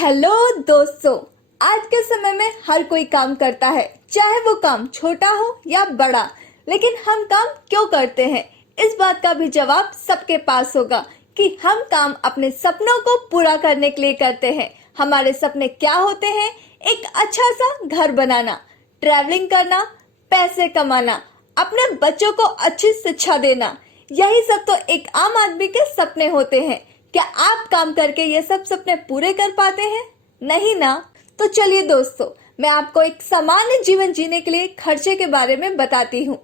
Hello दोस्तों। आज के समय में हर कोई काम करता है, चाहे वो काम छोटा हो या बड़ा। लेकिन हम काम क्यों करते हैं, इस बात का भी जवाब सबके पास होगा कि हम काम अपने सपनों को पूरा करने के लिए करते हैं। हमारे सपने क्या होते हैं? एक अच्छा सा घर बनाना, ट्रैवलिंग करना, पैसे कमाना, अपने बच्चों को अच्छी शिक्षा देना। यही सब तो एक आम आदमी के सपने होते हैं। क्या आप काम करके ये सब सपने पूरे कर पाते हैं? नहीं ना। तो चलिए दोस्तों, मैं आपको एक सामान्य जीवन जीने के लिए खर्चे के बारे में बताती हूँ।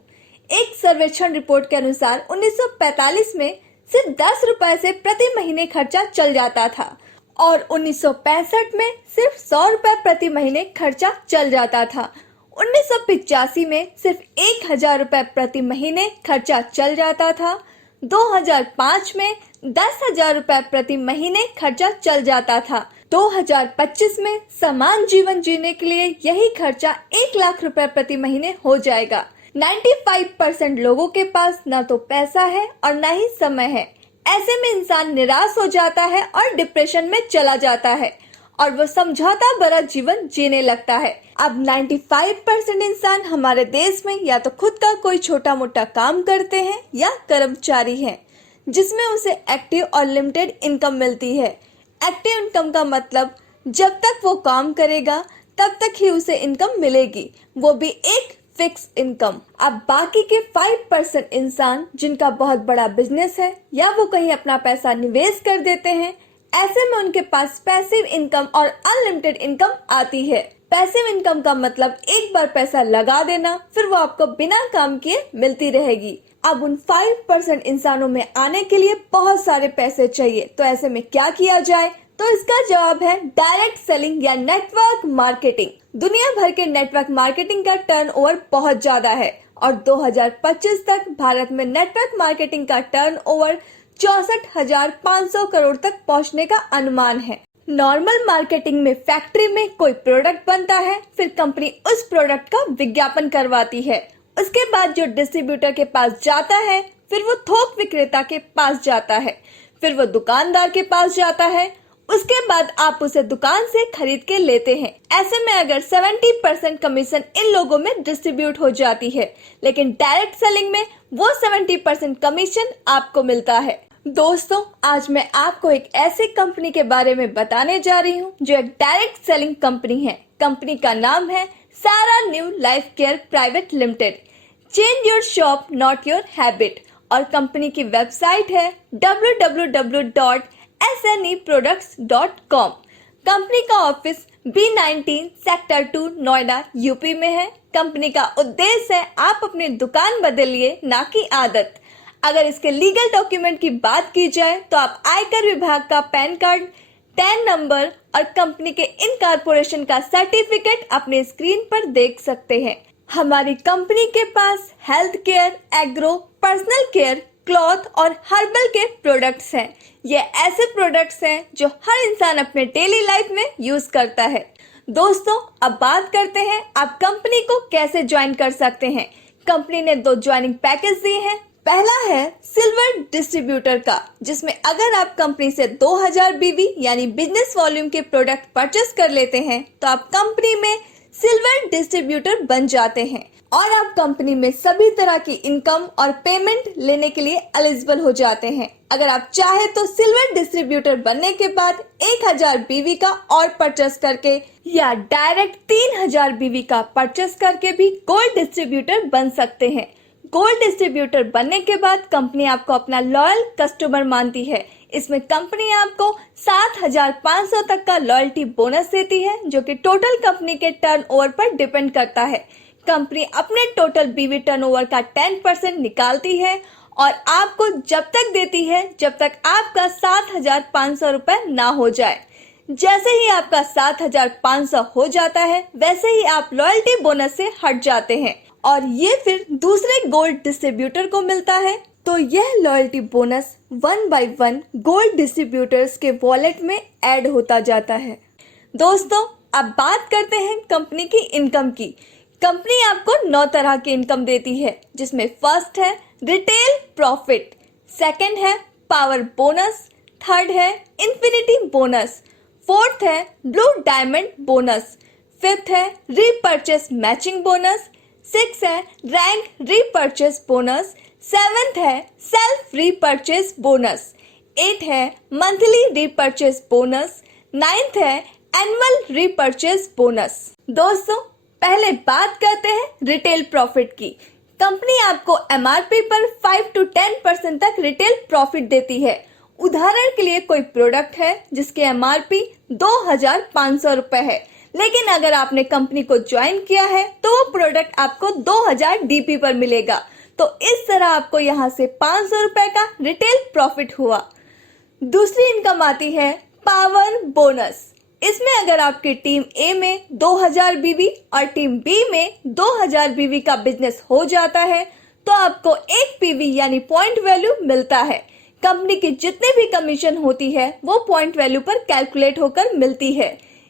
एक सर्वेक्षण रिपोर्ट के अनुसार 1945 में सिर्फ 10 रुपए से प्रति महीने खर्चा चल जाता था और 1965 में सिर्फ 100 रुपए प्रति महीने खर्चा चल जाता था। 1985 में सिर्फ 1000 रुपए प्रति महीने खर्चा चल जाता था। 2005 में 10,000 रुपए प्रति महीने खर्चा चल जाता था। 2025 में समान जीवन जीने के लिए यही खर्चा 1 लाख रुपए प्रति महीने हो जाएगा। 95% लोगों के पास ना तो पैसा है और ना ही समय है। ऐसे में इंसान निराश हो जाता है और डिप्रेशन में चला जाता है और वो समझौता भरा जीवन जीने लगता है। अब 95% इंसान हमारे देश में या तो खुद का कोई छोटा मोटा काम करते हैं या कर्मचारी हैं, जिसमें उसे एक्टिव और लिमिटेड इनकम मिलती है। एक्टिव इनकम का मतलब जब तक वो काम करेगा तब तक ही उसे इनकम मिलेगी, वो भी एक फिक्स इनकम। अब बाकी के 5% इंसान जिनका बहुत बड़ा बिजनेस है या वो कहीं अपना पैसा निवेश कर देते हैं, ऐसे में उनके पास पैसिव इनकम और अनलिमिटेड इनकम आती है। पैसिव इनकम का मतलब एक बार पैसा लगा देना, फिर वो आपको बिना काम किए मिलती रहेगी। अब उन 5% इंसानों में आने के लिए बहुत सारे पैसे चाहिए, तो ऐसे में क्या किया जाए? तो इसका जवाब है डायरेक्ट सेलिंग या नेटवर्क मार्केटिंग। दुनिया भर के नेटवर्क मार्केटिंग का टर्नओवर बहुत ज्यादा है और 2025 तक भारत में नेटवर्क मार्केटिंग का टर्नओवर 64,500 करोड़ तक पहुंचने का अनुमान है। नॉर्मल मार्केटिंग में फैक्ट्री में कोई प्रोडक्ट बनता है, फिर कंपनी उस प्रोडक्ट का विज्ञापन करवाती है। उसके बाद जो डिस्ट्रीब्यूटर के पास जाता है, फिर वो थोक विक्रेता के पास जाता है, फिर वो दुकानदार के पास जाता है। उसके बाद आप उसे दुकान से खरीद के लेते हैं। ऐसे में अगर 70% कमीशन इन लोगों में डिस्ट्रीब्यूट हो जाती है, लेकिन डायरेक्ट सेलिंग में वो 70% कमीशन आपको मिलता है। दोस्तों, आज मैं आपको एक ऐसी कंपनी के बारे में बताने जा रही हूँ जो एक डायरेक्ट सेलिंग कंपनी है। कंपनी का नाम है सारा new life care private limited. Change your shop not your habit. और कंपनी की वेबसाइट है www.sneproducts.com। कंपनी का office B19 sector 2 Noida UP में है। कंपनी का उद्देश्य है आप अपनी दुकान बदलिए, ना कि आदत। अगर इसके लीगल डॉक्यूमेंट की बात की जाए तो आप आयकर विभाग का पैन कार्ड, टैन नंबर और कंपनी के इनकॉर्पोरेशन का सर्टिफिकेट अपने स्क्रीन पर देख सकते हैं। हमारी कंपनी के पास health care, agro, personal care, cloth और हर्बल के प्रोडक्ट्स हैं। ये ऐसे प्रोडक्ट्स हैं जो हर इंसान अपने डेली लाइफ में यूज करता है। दोस्तों, अब बात करते हैं आप कंपनी को कैसे ज्वाइन कर सकते हैं। कंपनी ने 2 ज्वाइनिंग पैकेज दिए हैं। पहला है सिल्वर डिस्ट्रीब्यूटर का, जिसमें अगर आप कंपनी से 2000 बीवी यानी बिजनेस वॉल्यूम के प्रोडक्ट परचेस कर लेते हैं तो आप कंपनी में सिल्वर डिस्ट्रीब्यूटर बन जाते हैं और आप कंपनी में सभी तरह की इनकम और पेमेंट लेने के लिए एलिजिबल हो जाते हैं। अगर आप चाहे तो सिल्वर डिस्ट्रीब्यूटर बनने के बाद 1000 बीवी का और परचेस करके या डायरेक्ट 3000 बीवी का परचेस करके भी गोल्ड डिस्ट्रीब्यूटर बन सकते हैं। गोल्ड डिस्ट्रीब्यूटर बनने के बाद कंपनी आपको अपना लॉयल कस्टमर मानती है। इसमें कंपनी आपको 7,500 तक का लॉयल्टी बोनस देती है, जो कि टोटल कंपनी के टर्नओवर पर डिपेंड करता है। कंपनी अपने टोटल बीवी टर्नओवर का 10% निकालती है और आपको जब तक देती है जब तक आपका 7,500 रुपए ना हो जाए। जैसे ही आपका 7,500 हो जाता है, वैसे ही आप लॉयल्टी बोनस से हट जाते हैं और ये फिर दूसरे गोल्ड डिस्ट्रीब्यूटर को मिलता है। तो यह loyalty bonus 1 by 1 gold distributors के वॉलेट में ऐड होता जाता है। दोस्तों, अब बात करते हैं कंपनी की इनकम की। कंपनी आपको 9 तरह की इनकम देती है, जिसमें फर्स्ट है रिटेल प्रॉफिट, सेकंड है पावर बोनस, थर्ड है इन्फिनिटी बोनस, फोर्थ है ब्लू डायमंड बोनस, फिफ्थ है रीपर्चेस मैचिंग बोनस, सिक्स है रैंक रीपर्चेस बोनस, सेवेंथ है सेल्फ रीपर्चेस बोनस, एट है मंथली रीपर्चेस बोनस, नाइन्थ है एनुअल रीपर्चेस बोनस। दोस्तों, पहले बात करते हैं रिटेल प्रॉफिट की। कंपनी आपको एमआरपी पर 5 to 10% तक रिटेल प्रॉफिट देती है। उदाहरण के लिए कोई प्रोडक्ट है जिसके एमआरपी 2500 रुपए है, लेकिन अगर आपने कंपनी को ज्वाइन किया है तो वो प्रोडक्ट आपको 2000 डीपी पर मिलेगा। तो इस तरह आपको यहाँ से 500 रुपए का रिटेल प्रॉफिट हुआ। दूसरी इनकम आती है पावर बोनस। इसमें अगर आपकी टीम ए में 2000 बीवी और टीम बी में 2000 बीवी का बिजनेस हो जाता है तो आपको 1 पीवी यानी पॉइंट वैल्यू मिलता है। कंपनी की जितनी भी कमीशन होती है वो पॉइंट वैल्यू पर कैलकुलेट होकर मिलती है।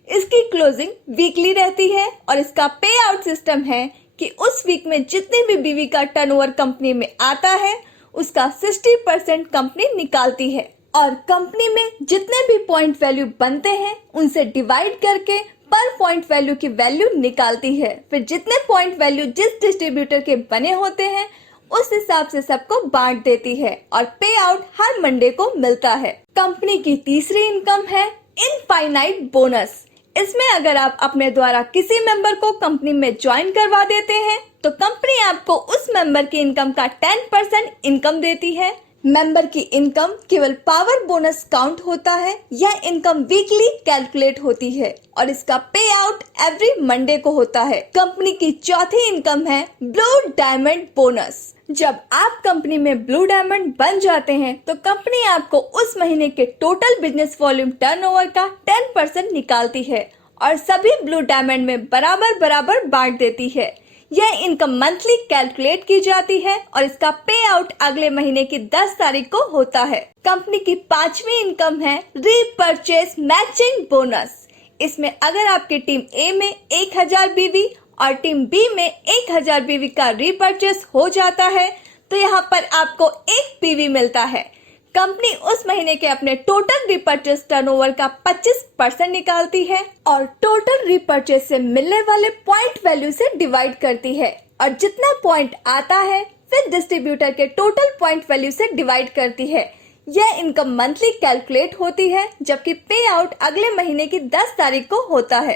इसकी क्लोजिंग वीकली रहती है और इसका पे आउट सिस्टम है कि उस वीक में जितनी भी बीवी का टर्नओवर कंपनी में आता है उसका 60% कंपनी निकालती है और कंपनी में जितने भी पॉइंट वैल्यू बनते हैं उनसे डिवाइड करके पर पॉइंट वैल्यू की वैल्यू निकालती है। फिर जितने पॉइंट वैल्यू जिस डिस्ट्रीब्यूटर के बने होते हैं उस हिसाब से सबको बांट देती है और पे आउट हर मंडे को मिलता है। कंपनी की तीसरी इनकम है इनफाइनाइट बोनस। इसमें अगर आप अपने द्वारा किसी मेंबर को कंपनी में ज्वाइन करवा देते हैं तो कंपनी आपको उस मेंबर की इनकम का 10% इनकम देती है। मेंबर की इनकम केवल पावर बोनस काउंट होता है। यह इनकम वीकली कैलकुलेट होती है और इसका पे आउट एवरी मंडे को होता है। कंपनी की चौथी इनकम है ब्लू डायमंड बोनस। जब आप कंपनी में ब्लू डायमंड बन जाते हैं तो कंपनी आपको उस महीने के टोटल बिजनेस वॉल्यूम टर्नओवर का 10% निकालती है और सभी ब्लू डायमंड में बराबर बराबर बांट देती है। यह इनकम मंथली कैलकुलेट की जाती है और इसका पे आउट अगले महीने की 10 तारीख को होता है। कंपनी की पांचवी इनकम है रीपर्चेस मैचिंग बोनस। इसमें अगर आपकी टीम ए में 1000 बीवी और टीम बी में 1000 बीवी का रीपर्चेस हो जाता है तो यहाँ पर आपको 1 पीवी मिलता है। कंपनी उस महीने के अपने टोटल रीपर्चेस टर्नओवर का 25% निकालती है और टोटल रीपर्चेस से मिलने वाले पॉइंट वैल्यू से डिवाइड करती है और जितना पॉइंट आता है फिर डिस्ट्रीब्यूटर के टोटल पॉइंट वैल्यू से डिवाइड करती है। यह इनकम मंथली कैलकुलेट होती है जबकि पे आउट अगले महीने की 10 तारीख को होता है।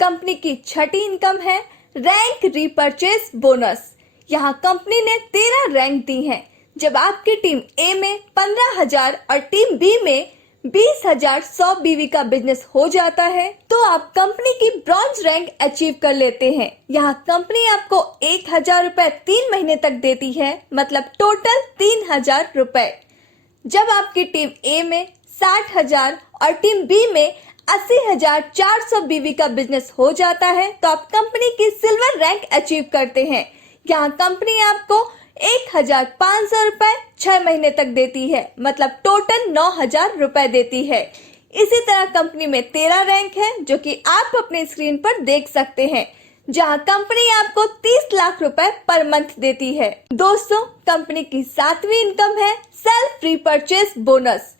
कंपनी की छठी इनकम है रैंक रीपर्चेस बोनस। यहाँ कंपनी ने 13 रैंक दी हैं। जब आपकी टीम ए में 15,000 और टीम बी में 20,100 बीवी का बिजनेस हो जाता है तो आप कंपनी की ब्रॉन्ज रैंक अचीव कर लेते हैं। यहाँ कंपनी आपको 1,000 रुपए 3 महीने तक देती है, मतलब टोटल 3,000 रुपए। जब आपकी टीम ए में 60,000 और टीम बी में 80,400 बीवी का बिजनेस हो जाता है तो आप कंपनी की सिल्वर रैंक अचीव करते हैं। यहाँ कंपनी आपको 1,500 रुपए 6 महीने तक देती है, मतलब टोटल 9,000 रुपए देती है। इसी तरह कंपनी में 13 रैंक है जो कि आप अपने स्क्रीन पर देख सकते हैं, जहां कंपनी आपको 30 लाख रुपए पर मंथ देती है। दोस्तों, कंपनी की 7वीं इनकम है सेल्फ रीपर्चेस बोनस।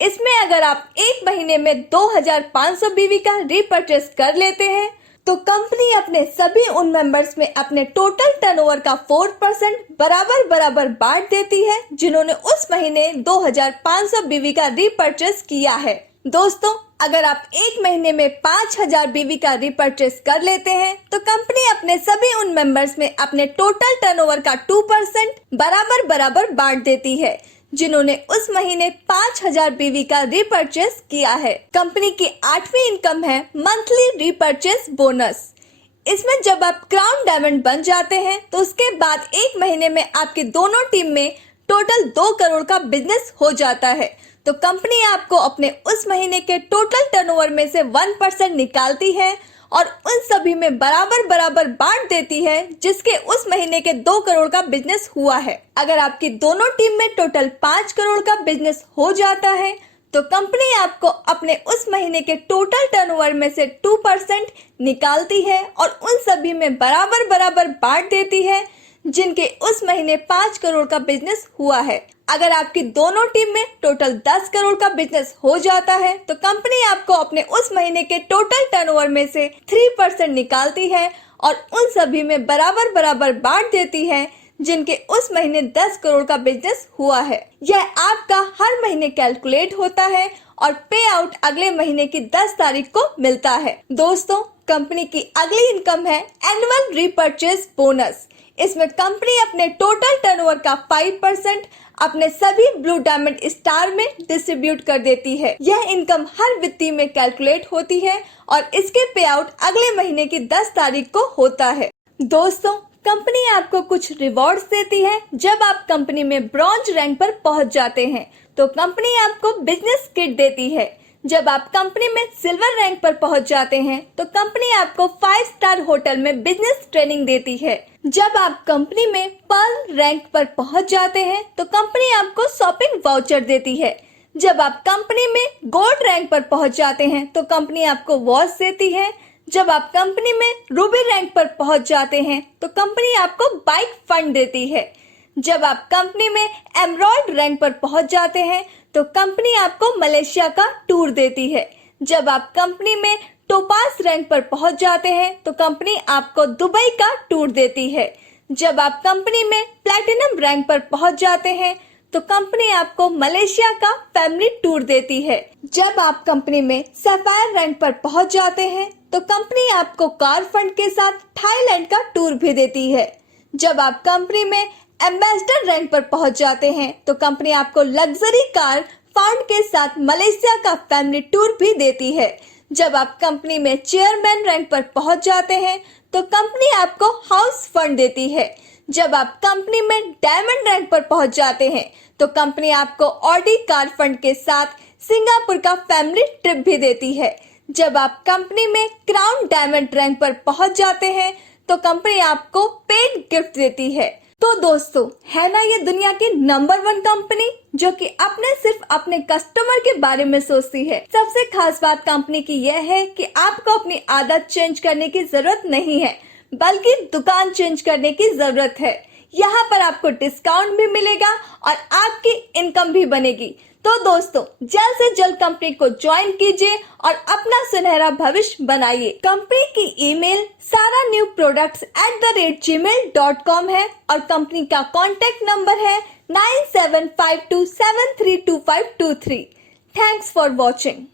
इसमें अगर आप एक महीने में 2,500 बीवी का रीपर्चेस कर लेते हैं तो कंपनी अपने सभी उन मेंबर्स में अपने टोटल टर्नओवर का 4% बराबर बराबर बांट देती है जिन्होंने उस महीने 2,500 बीवी का रीपर्चेस किया है। दोस्तों, अगर आप एक महीने में 5,000 बीवी का रीपर्चेस कर लेते हैं तो कंपनी अपने सभी उन मेंबर्स में अपने टोटल टर्नओवर का 2% बराबर बराबर बांट देती है जिन्होंने उस महीने 5,000 बीवी का रीपर्चेस किया है। कंपनी की 8वीं इनकम है मंथली रीपर्चेस बोनस। इसमें जब आप क्राउन डायमंड बन जाते हैं तो उसके बाद एक महीने में आपकी दोनों टीम में टोटल 2 करोड़ का बिजनेस हो जाता है तो कंपनी आपको अपने उस महीने के टोटल टर्नओवर में से 1% निकालती है और उन सभी में बराबर बराबर बांट देती है जिसके उस महीने के 2 करोड़ का बिजनेस हुआ है। अगर आपकी दोनों टीम में टोटल 5 करोड़ का बिजनेस हो जाता है तो कंपनी आपको अपने उस महीने के टोटल टर्नओवर में से 2% निकालती है और उन सभी में बराबर बराबर बांट देती है जिनके उस महीने 5 करोड़ का बिजनेस हुआ है। अगर आपकी दोनों टीम में टोटल 10 करोड़ का बिजनेस हो जाता है तो कंपनी आपको अपने उस महीने के टोटल टर्नओवर में से 3% निकालती है और उन सभी में बराबर बराबर बांट देती है जिनके उस महीने 10 करोड़ का बिजनेस हुआ है। यह आपका हर महीने कैलकुलेट होता है और पे आउट अगले महीने की 10 तारीख को मिलता है। दोस्तों, कंपनी की अगली इनकम है एनुअल रीपर्चेज बोनस। इसमें कंपनी अपने टोटल टर्नओवर का 5% अपने सभी ब्लू डायमंड स्टार में डिस्ट्रीब्यूट कर देती है। यह इनकम हर वित्तीय में कैलकुलेट होती है और इसके पे आउट अगले महीने की 10 तारीख को होता है। दोस्तों, कंपनी आपको कुछ रिवॉर्ड्स देती है। जब आप कंपनी में ब्रॉन्ज रैंक पर पहुंच जाते हैं तो कंपनी आपको बिजनेस किट देती है। जब आप कंपनी में सिल्वर रैंक पर पहुंच जाते हैं तो कंपनी आपको 5 स्टार होटल में बिजनेस ट्रेनिंग देती है। जब आप कंपनी में पर्ल रैंक पर पहुंच जाते हैं तो कंपनी आपको शॉपिंग वाउचर देती है। जब आप कंपनी में गोल्ड रैंक पर पहुंच जाते हैं तो कंपनी आपको वॉच देती है। जब आप कंपनी में रूबी रैंक पर पहुंच जाते हैं तो कंपनी आपको बाइक फंड देती है। जब आप कंपनी में एमराल्ड रैंक पर पहुंच जाते हैं तो कंपनी आपको मलेशिया का टूर देती है। जब आप कंपनी में टोपास रैंक पर पहुंच जाते हैं तो कंपनी आपको दुबई का टूर देती है। जब आप कंपनी में प्लैटिनम रैंक पर पहुंच जाते हैं तो कंपनी आपको मलेशिया का फैमिली टूर देती है। जब आप कंपनी में सैफायर रैंक पर पहुंच जाते हैं तो कंपनी आपको कार फंड के साथ थाईलैंड का टूर भी देती है। जब आप कंपनी में एम्बेसडर रैंक पर पहुंच जाते हैं तो कंपनी आपको लग्जरी कार फंड के साथ मलेशिया का फैमिली टूर भी देती है। जब आप कंपनी में चेयरमैन रैंक पर पहुंच जाते हैं तो कंपनी आपको हाउस फंड देती है। जब आप कंपनी में डायमंड रैंक पर पहुंच जाते हैं तो कंपनी आपको ऑडी कार फंड के साथ सिंगापुर का फैमिली ट्रिप भी देती है। जब आप कंपनी में क्राउन डायमंड रैंक पर पहुंच जाते हैं तो कंपनी आपको पेड गिफ्ट देती है। तो दोस्तों, है ना ये दुनिया की नंबर 1 कंपनी जो कि सिर्फ अपने कस्टमर के बारे में सोचती है। सबसे खास बात कंपनी की यह है कि आपको अपनी आदत चेंज करने की जरूरत नहीं है, बल्कि दुकान चेंज करने की जरूरत है। यहाँ पर आपको डिस्काउंट भी मिलेगा और आपकी इनकम भी बनेगी। तो दोस्तों, जल्द से जल्द कंपनी को ज्वाइन कीजिए और अपना सुनहरा भविष्य बनाइए। कंपनी की ईमेल saranewproducts@gmail.com है और कंपनी का कॉन्टैक्ट नंबर है 9752732523। Thanks for watching.